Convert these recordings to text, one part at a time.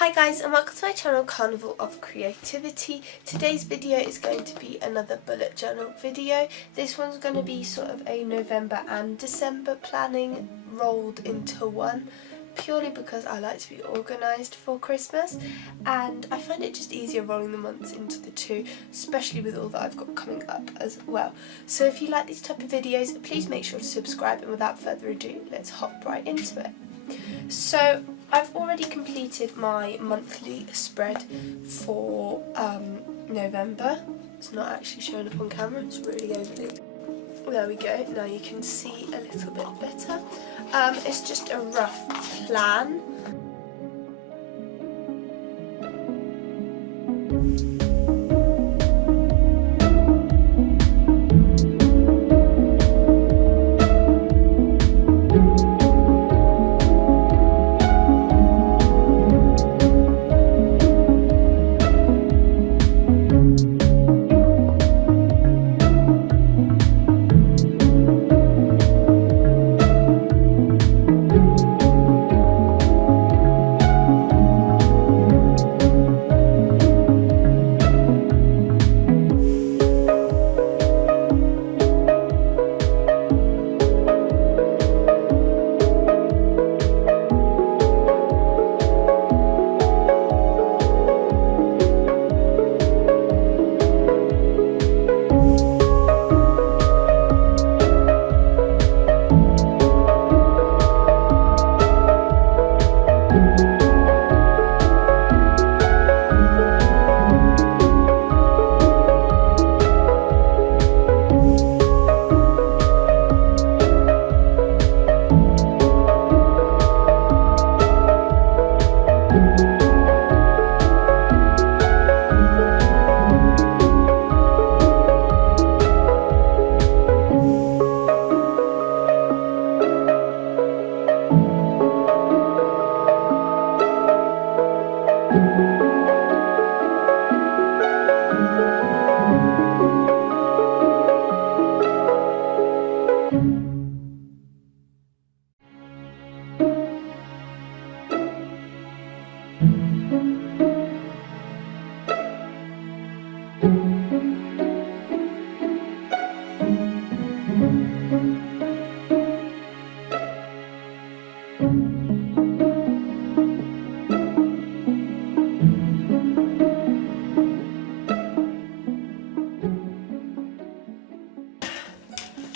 Hi guys, and welcome to my channel Carnival of Creativity. Today's video is going to be another bullet journal video. This one's going to be sort of a November and December planning rolled into one, purely because I like to be organised for Christmas and I find it just easier rolling the months into the two, especially with all that I've got coming up as well. So if you like these type of videos, please make sure to subscribe, and without further ado, let's hop right into it. So I've already completed my monthly spread for November. It's not actually showing up on camera, it's really overly. There we go, now you can see a little bit better. It's just a rough plan.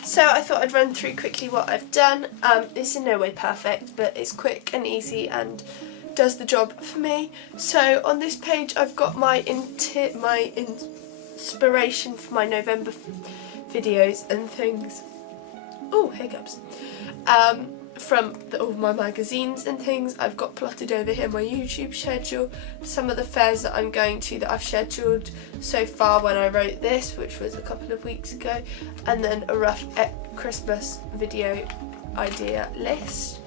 So I thought I'd run through quickly what I've done. It's in no way perfect, but it's quick and easy and does the job for me. So on this page I've got my inspiration for my November videos and things. Oh, hiccups. From all my magazines and things. I've got plotted over here my YouTube schedule, some of the fairs that I'm going to that I've scheduled so far when I wrote this, which was a couple of weeks ago, and then a rough Christmas video idea list.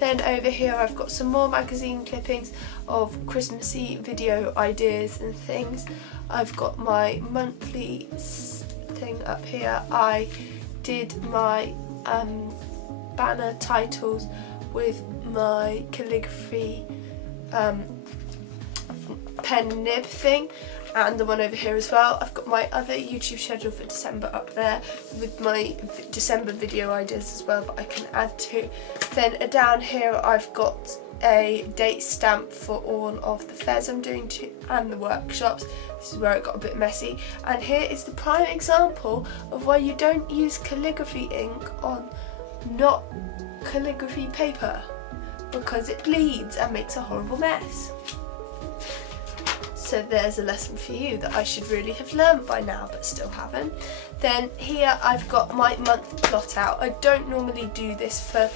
Then over here I've got some more magazine clippings of Christmassy video ideas and things. I've got my monthly thing up here. I did my banner titles with my calligraphy pen nib thing, and the one over here as well. I've got my other YouTube schedule for December up there with my December video ideas as well that I can add to. Then down here I've got a date stamp for all of the fairs I'm doing and the workshops. This is where it got a bit messy, and here is the prime example of why you don't use calligraphy ink on not calligraphy paper, because it bleeds and makes a horrible mess. So there's a lesson for you that I should really have learned by now but still haven't. Then here I've got my month plot out. I don't normally do this for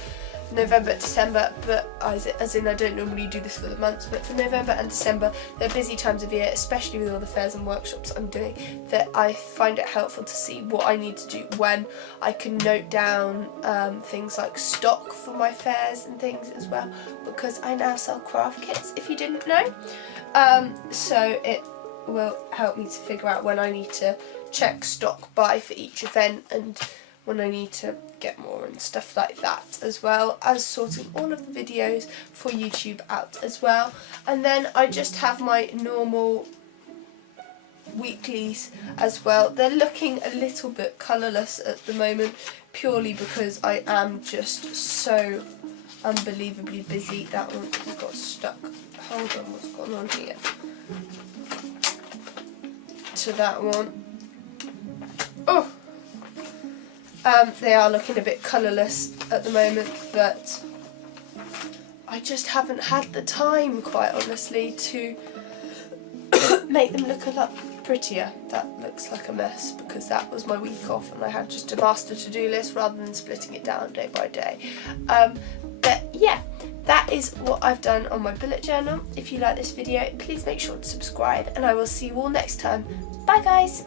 November, December, but as in I don't normally do this for the months, but for November and December, they're busy times of year, especially with all the fairs and workshops I'm doing, that I find it helpful to see what I need to do when. I can note down things like stock for my fairs and things as well, because I now sell craft kits, if you didn't know. So it will help me to figure out when I need to check stock by for each event and when I need to get more and stuff like that, as well as sorting all of the videos for YouTube out as well. And then I just have my normal weeklies as well. They're looking a little bit colourless at the moment, purely because I am just so unbelievably busy. That one got stuck. Hold on, what's going on here? To that one. Oh! They are looking a bit colourless at the moment, but I just haven't had the time, quite honestly, to make them look a lot prettier. That looks like a mess because that was my week off and I had just a master to-do list rather than splitting it down day by day. But yeah, that is what I've done on my bullet journal. If you like this video, please make sure to subscribe and I will see you all next time. Bye guys!